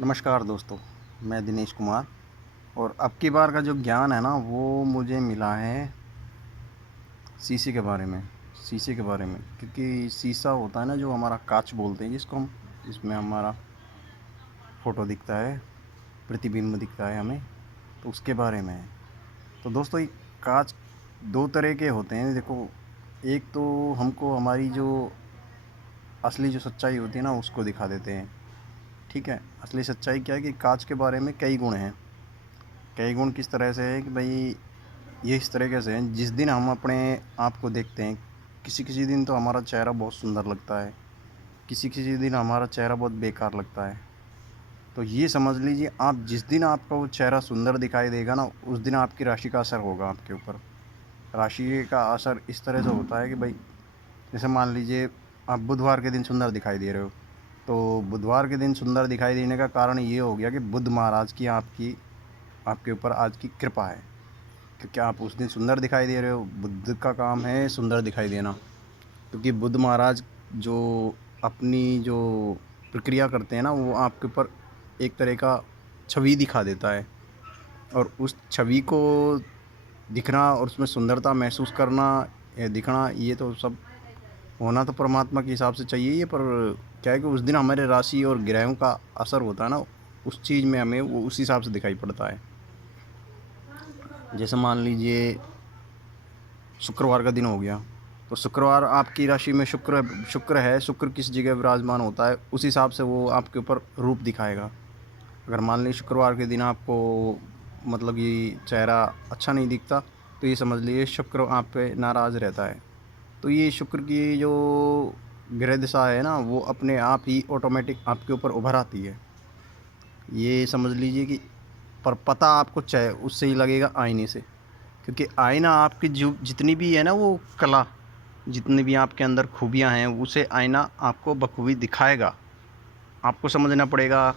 नमस्कार दोस्तों, मैं दिनेश कुमार। और अब की बार का जो ज्ञान है ना वो मुझे मिला है शीशे के बारे में। शीशे के बारे में, क्योंकि शीशा होता है ना जो हमारा कांच बोलते हैं जिसको हम, जिसमें हमारा फ़ोटो दिखता है, प्रतिबिंब दिखता है हमें, तो उसके बारे में है। तो दोस्तों, ये कांच दो तरह के होते हैं। देखो, एक तो हमको हमारी जो असली जो सच्चाई होती है ना उसको दिखा देते हैं। ठीक है, असली सच्चाई क्या है कि कांच के बारे में कई गुण हैं। कई गुण किस तरह से है कि भाई, ये इस तरीके से हैं, जिस दिन हम अपने आप को देखते हैं, किसी किसी दिन तो हमारा चेहरा बहुत सुंदर लगता है, किसी किसी दिन हमारा चेहरा बहुत बेकार लगता है। तो ये समझ लीजिए, आप जिस दिन आपका वो चेहरा सुंदर दिखाई देगा ना उस दिन आपकी राशि का असर होगा आपके ऊपर। राशि का असर इस तरह से होता है कि भाई, जैसे मान लीजिए आप बुधवार के दिन सुंदर दिखाई दे रहे हो, तो बुधवार के दिन सुंदर दिखाई देने का कारण ये हो गया कि बुध महाराज की आपकी आपके ऊपर आज की कृपा है, क्योंकि आप उस दिन सुंदर दिखाई दे रहे हो। बुद्ध का काम है सुंदर दिखाई देना, क्योंकि बुद्ध महाराज जो अपनी जो प्रक्रिया करते हैं ना वो आपके ऊपर एक तरह का छवि दिखा देता है। और उस छवि को दिखना और उसमें सुंदरता महसूस करना या दिखना, ये तो सब होना तो परमात्मा के हिसाब से चाहिए ही, पर क्या है कि उस दिन हमारे राशि और ग्रहों का असर होता है ना, उस चीज़ में हमें वो उस हिसाब से दिखाई पड़ता है। जैसे मान लीजिए शुक्रवार का दिन हो गया, तो शुक्रवार आपकी राशि में शुक्र शुक्र है, शुक्र किस जगह विराजमान होता है उस हिसाब से वो आपके ऊपर रूप दिखाएगा। अगर मान लीजिए शुक्रवार के दिन आपको मतलब ये चेहरा अच्छा नहीं दिखता, तो ये समझ लीजिए शुक्र आप पे नाराज़ रहता है। तो ये शुक्र की जो ग्रह दिशा है ना वो अपने आप ही ऑटोमेटिक आपके ऊपर उभर आती है। ये समझ लीजिए कि, पर पता आपको चाहे उससे ही लगेगा आईने से, क्योंकि आईना आपकी जो जितनी भी है ना वो कला, जितनी भी आपके अंदर खूबियाँ हैं उसे आईना आपको बखूबी दिखाएगा। आपको समझना पड़ेगा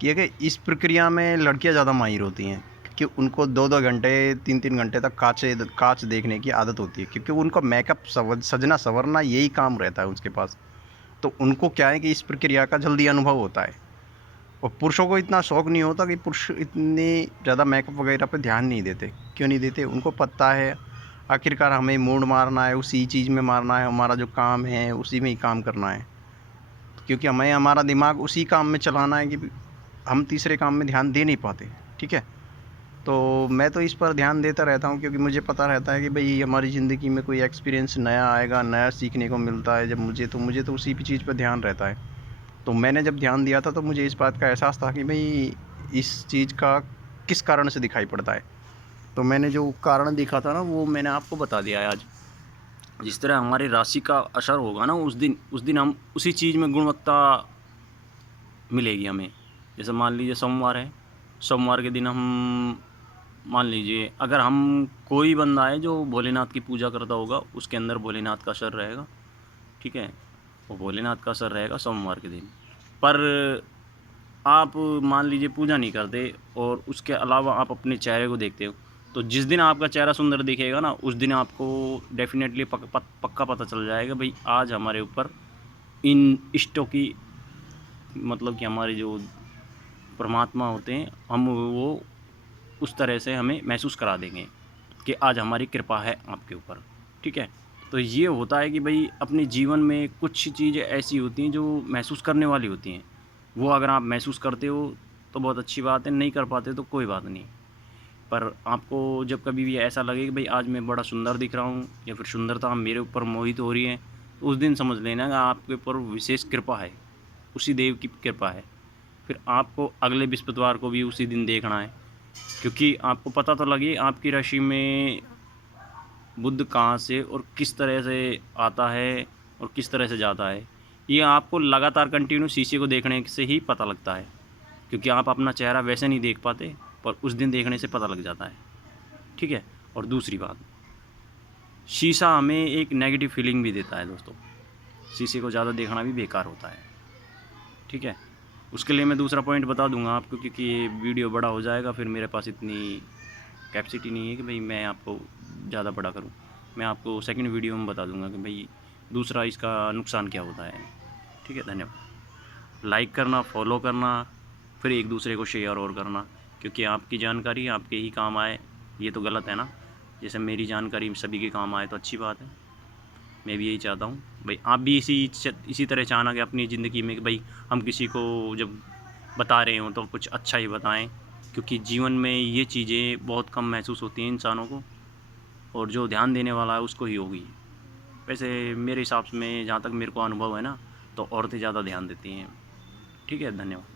कि इस प्रक्रिया में लड़कियां ज़्यादा माहिर होती हैं, क्योंकि उनको 2-2 घंटे 3-3 घंटे तक कांच देखने की आदत होती है, क्योंकि उनको मेकअप सजना संवरना यही काम रहता है उसके पास। तो उनको क्या है कि इस प्रक्रिया का जल्दी अनुभव होता है। और पुरुषों को इतना शौक नहीं होता, कि पुरुष इतने ज़्यादा मेकअप वगैरह पे ध्यान नहीं देते। क्यों नहीं देते? उनको पता है आखिरकार हमें मूड मारना है, उसी चीज़ में मारना है, हमारा जो काम है उसी में ही काम करना है। क्योंकि हमें हमारा दिमाग उसी काम में चलाना है कि हम तीसरे काम में ध्यान दे नहीं पाते। ठीक है, तो मैं तो इस पर ध्यान देता रहता हूँ, क्योंकि मुझे पता रहता है कि भाई हमारी ज़िंदगी में कोई एक्सपीरियंस नया आएगा, नया सीखने को मिलता है जब मुझे तो उसी चीज़ पर ध्यान रहता है। तो मैंने जब ध्यान दिया था तो मुझे इस बात का एहसास था कि भाई इस चीज़ का किस कारण से दिखाई पड़ता है। तो मैंने जो कारण देखा था ना वो मैंने आपको बता दिया है आज। जिस तरह हमारी राशि का असर होगा ना उस दिन हम उसी चीज़ में गुणवत्ता मिलेगी हमें। जैसे मान लीजिए सोमवार है, सोमवार के दिन हम मान लीजिए अगर हम कोई बंदा है जो भोलेनाथ की पूजा करता होगा उसके अंदर भोलेनाथ का असर रहेगा। ठीक है, वो भोलेनाथ का असर रहेगा सोमवार के दिन। पर आप मान लीजिए पूजा नहीं करते और उसके अलावा आप अपने चेहरे को देखते हो, तो जिस दिन आपका चेहरा सुंदर दिखेगा ना उस दिन आपको डेफिनेटली पक्का पता चल जाएगा भाई आज हमारे ऊपर इन इष्टों की, मतलब कि हमारे जो परमात्मा होते हैं हम वो उस तरह से हमें महसूस करा देंगे कि आज हमारी कृपा है आपके ऊपर। ठीक है, तो ये होता है कि भाई अपने जीवन में कुछ चीज़ें ऐसी होती हैं जो महसूस करने वाली होती हैं। वो अगर आप महसूस करते हो तो बहुत अच्छी बात है, नहीं कर पाते तो कोई बात नहीं। पर आपको जब कभी भी ऐसा लगे कि भाई आज मैं बड़ा सुंदर दिख रहा हूँ या फिर सुंदरता मेरे ऊपर मोहित हो रही है, तो उस दिन समझ लेना कि आपके ऊपर विशेष कृपा है, उसी देव की कृपा है। फिर आपको अगले बृहस्पतिवार को भी उसी दिन देखना है, क्योंकि आपको पता तो लगे आपकी राशि में बुध कहाँ से और किस तरह से आता है और किस तरह से जाता है। ये आपको लगातार कंटिन्यू शीशे को देखने से ही पता लगता है, क्योंकि आप अपना चेहरा वैसे नहीं देख पाते, पर उस दिन देखने से पता लग जाता है। ठीक है, और दूसरी बात, शीशा हमें एक नेगेटिव फीलिंग भी देता है दोस्तों। शीशे को ज़्यादा देखना भी बेकार होता है। ठीक है, उसके लिए मैं दूसरा पॉइंट बता दूंगा आपको, क्योंकि ये वीडियो बड़ा हो जाएगा, फिर मेरे पास इतनी कैपेसिटी नहीं है कि भाई मैं आपको ज़्यादा बड़ा करूं। मैं आपको सेकंड वीडियो में बता दूंगा कि भाई दूसरा इसका नुकसान क्या होता है। ठीक है, धन्यवाद। लाइक करना, फॉलो करना, फिर एक दूसरे को शेयर और करना, क्योंकि आपकी जानकारी आपके ही काम आए, ये तो गलत है ना। जैसे मेरी जानकारी सभी के काम आए तो अच्छी बात है। मैं भी यही चाहता हूँ भाई, आप भी इसी तरह चाहना कि अपनी ज़िंदगी में कि भाई हम किसी को जब बता रहे हों तो कुछ अच्छा ही बताएं, क्योंकि जीवन में ये चीज़ें बहुत कम महसूस होती हैं इंसानों को, और जो ध्यान देने वाला है उसको ही होगी। वैसे मेरे हिसाब से, मैं जहाँ तक मेरे को अनुभव है ना, तो औरतें ज़्यादा ध्यान देती हैं। ठीक है, धन्यवाद।